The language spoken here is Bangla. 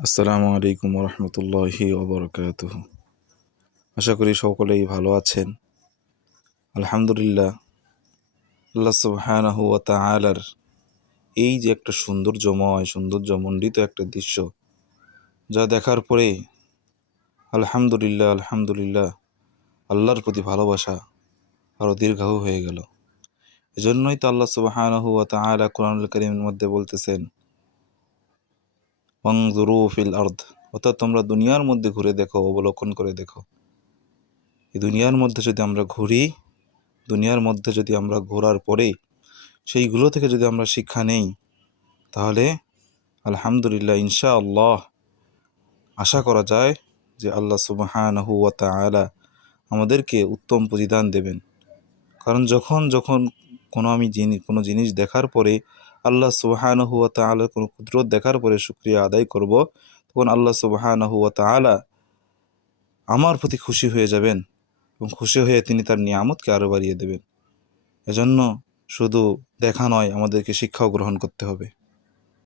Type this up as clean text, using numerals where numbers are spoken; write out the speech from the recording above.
আসসালামু আলাইকুম রহমতুল্লাহি ওবরকাতুহ। আশা করি সকলেই ভালো আছেন। আলহামদুলিল্লাহ, আল্লাহ সুবহানাহু ওয়া তাআলার এই যে একটা সৌন্দর্যমণ্ডিত একটা দৃশ্য, যা দেখার পরে আলহামদুলিল্লাহ আল্লাহর প্রতি ভালোবাসা আরও দীর্ঘায়ু হয়ে গেল। এজন্যই তো আল্লাহ সুবহানাহু ওয়া তাআলা কোরআনুল কারীমের মধ্যে বলতেছেন, ওয়ানজুরু ফিল আরদ, অর্থাৎ তোমরা দুনিয়ার মধ্যে ঘুরে দেখো, অবলোকন করে দেখো। এই দুনিয়ার মধ্যে যদি আমরা ঘুরি, দুনিয়ার মধ্যে যদি আমরা ঘোরার পরে সেইগুলো থেকে যদি আমরা শিক্ষা নেই, তাহলে আলহামদুলিল্লাহ ইনশাআল্লাহ আশা করা যায় যে আল্লাহ সুবহানাহু ওয়া তাআলা আমাদেরকে উত্তম প্রতিদান দেবেন। কারণ যখন যখন কোনো জিনিস দেখার পরে আল্লাহ সুবহানাহু ওয়া তাআলার কোনো কুদরত দেখার পরে শুকরিয়া আদায় করব, তখন আল্লাহ সুবহানাহু ওয়া তাআলা আমার প্রতি খুশি হয়ে যাবেন এবং খুশি হয়ে তিনি তার নিয়ামতকে আরও বাড়িয়ে দেবেন। এজন্য শুধু দেখা নয়, আমাদেরকে শিক্ষাও গ্রহণ করতে হবে।